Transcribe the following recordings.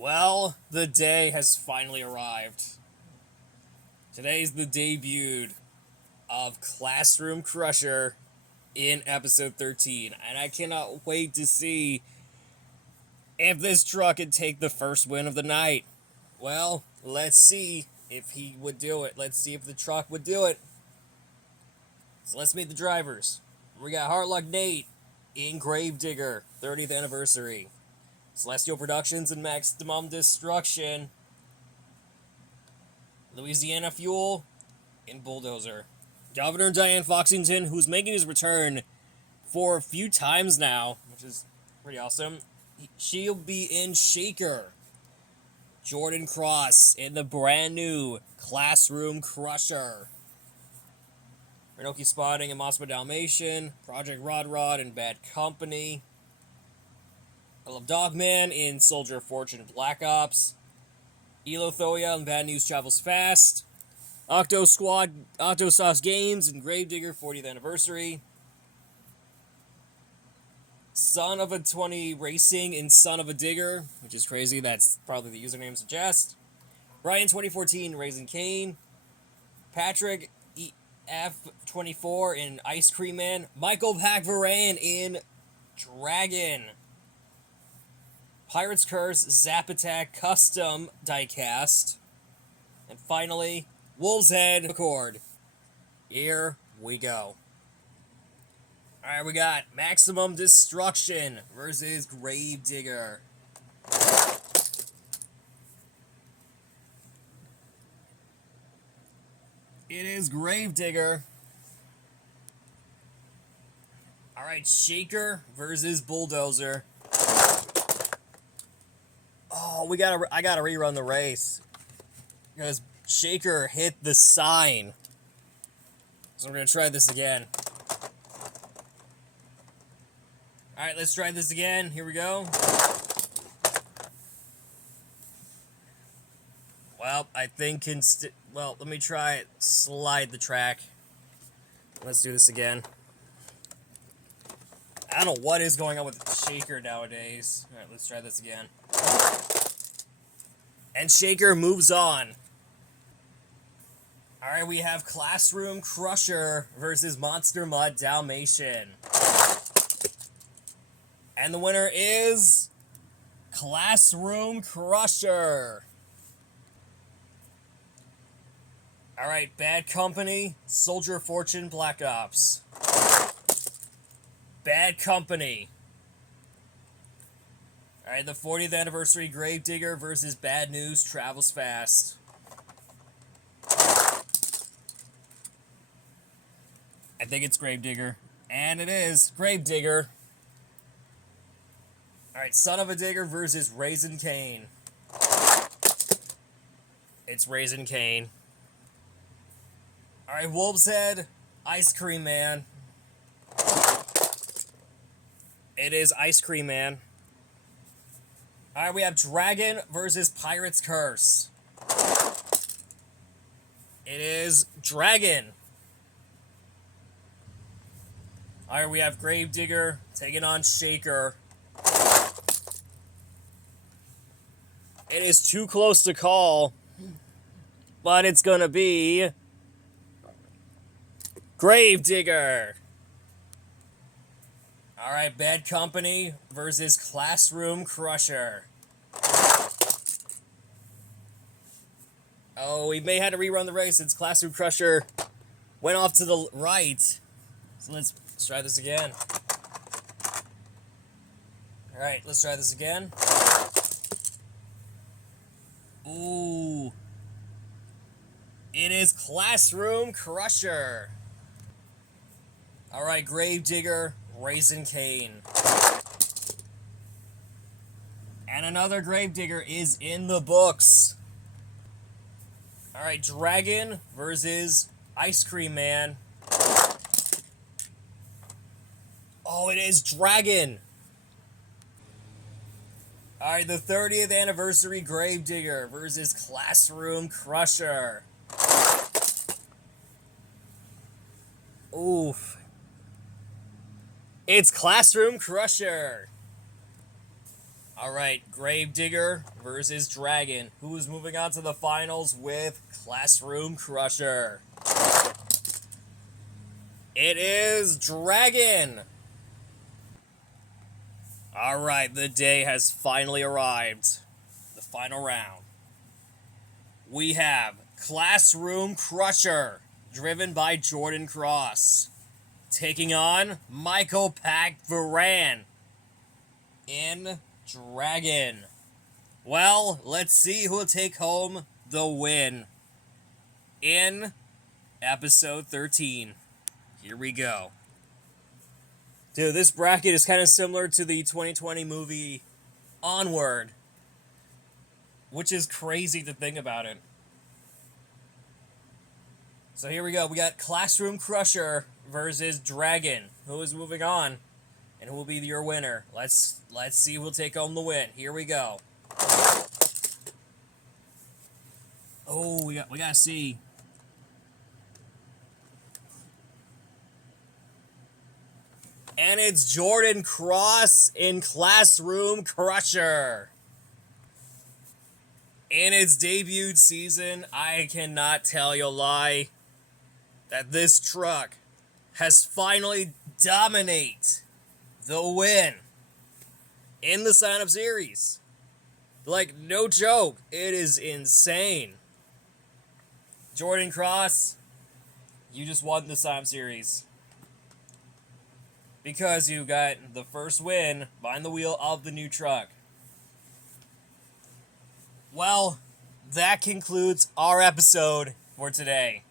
Well, the day has finally arrived. Today's the debut of Classroom Crusher in episode 13, and I cannot wait to see if this truck can take the first win of the night. Well, let's see if he would do it. Let's see if the truck would do it. So let's meet the drivers. We got Heartlock Nate in Gravedigger, 30th anniversary. Celestial Productions and Maximum Destruction. Louisiana Fuel in Bulldozer. Governor Diane-Foxington, who's making his return for a few times now, which is pretty awesome. She'll be in Shaker. Jordan Cross in the brand new Classroom Crusher. Renoki Spotting and Moscow Dalmatian. Project Rod and Bad Company. I Love Dogman in Soldier of Fortune and Black Ops. Elo Thoya and Bad News Travels Fast. Octo Squad, Octo Sauce Games and Gravedigger 40th Anniversary. Son of a 20 Racing and Son of a Digger, which is crazy. That's probably the username suggests. Brian 2014 Raising Cane. Patrick EF24 in Ice Cream Man. Michael Varan in Dragon. Pirate's Curse Zap Attack Custom Diecast. And finally, Wolf's Head Accord. Here we go. Alright, we got Maximum Destruction versus Gravedigger. It is Gravedigger. Alright, Shaker versus Bulldozer. Oh, I gotta rerun the race. Because Shaker hit the sign. So we're gonna try this again. Alright, let's try this again. Here we go. Well, I think let me try it. Slide the track. Let's do this again. I don't know what is going on with the Shaker nowadays. Alright, let's try this again. And Shaker moves on. Alright, we have Classroom Crusher versus Monster Mud Dalmatian. And the winner is Classroom Crusher. Alright, Bad Company, Soldier of Fortune, Black Ops. Bad Company. Alright, the 40th Anniversary Gravedigger versus Bad News Travels Fast. I think it's Gravedigger. And it is Gravedigger. Alright, Son of a Digger versus Raisin Cane. It's Raisin Cane. Alright, Wolf's Head, Ice Cream Man. It is Ice Cream Man. Alright, we have Dragon versus Pirate's Curse. It is Dragon. Alright, we have Gravedigger taking on Shaker. It is too close to call, but it's gonna be Gravedigger. Alright, Bad Company versus Classroom Crusher. Oh, we may have to rerun the race since Classroom Crusher went off to the right. So let's try this again. Alright, let's try this again. Ooh. It is Classroom Crusher. Alright, Gravedigger, Raisin Cane. And another Gravedigger is in the books. Alright, Dragon versus Ice Cream Man. Oh, it is Dragon. Alright, the 30th Anniversary Gravedigger versus Classroom Crusher. Oof. It's Classroom Crusher. Alright, Gravedigger versus Dragon. Who's moving on to the finals with Classroom Crusher? It is Dragon! Alright, the day has finally arrived. The final round. We have Classroom Crusher, driven by Jordan Cross, taking on Michael Pack Varan in Dragon. Well, let's see who will take home the win in episode 13. Here we go. Dude, this bracket is kind of similar to the 2020 movie Onward, which is crazy to think about it. So here we go. We got Classroom Crusher versus Dragon. Who is moving on? And who will be your winner? Let's see who will take home the win. Here we go. Oh, we gotta see. And it's Jordan Cross in Classroom Crusher. In its debut season, I cannot tell you a lie that this truck has finally dominated the win in the sign-up series. Like, no joke. It is insane. Jordan Cross, you just won the sign-up series. Because you got the first win behind the wheel of the new truck. Well, that concludes our episode for today.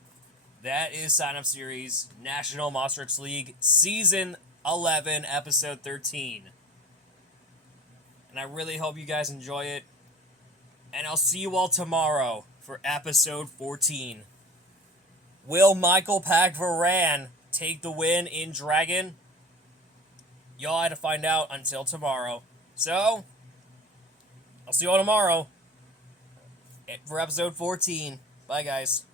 That is Sign-Up Series National Monster Trucks League Season 11, Episode 13. And I really hope you guys enjoy it. And I'll see you all tomorrow for Episode 14. Will Michael Pack Varan take the win in Dragon? Y'all had to find out until tomorrow. So, I'll see you all tomorrow for Episode 14. Bye, guys.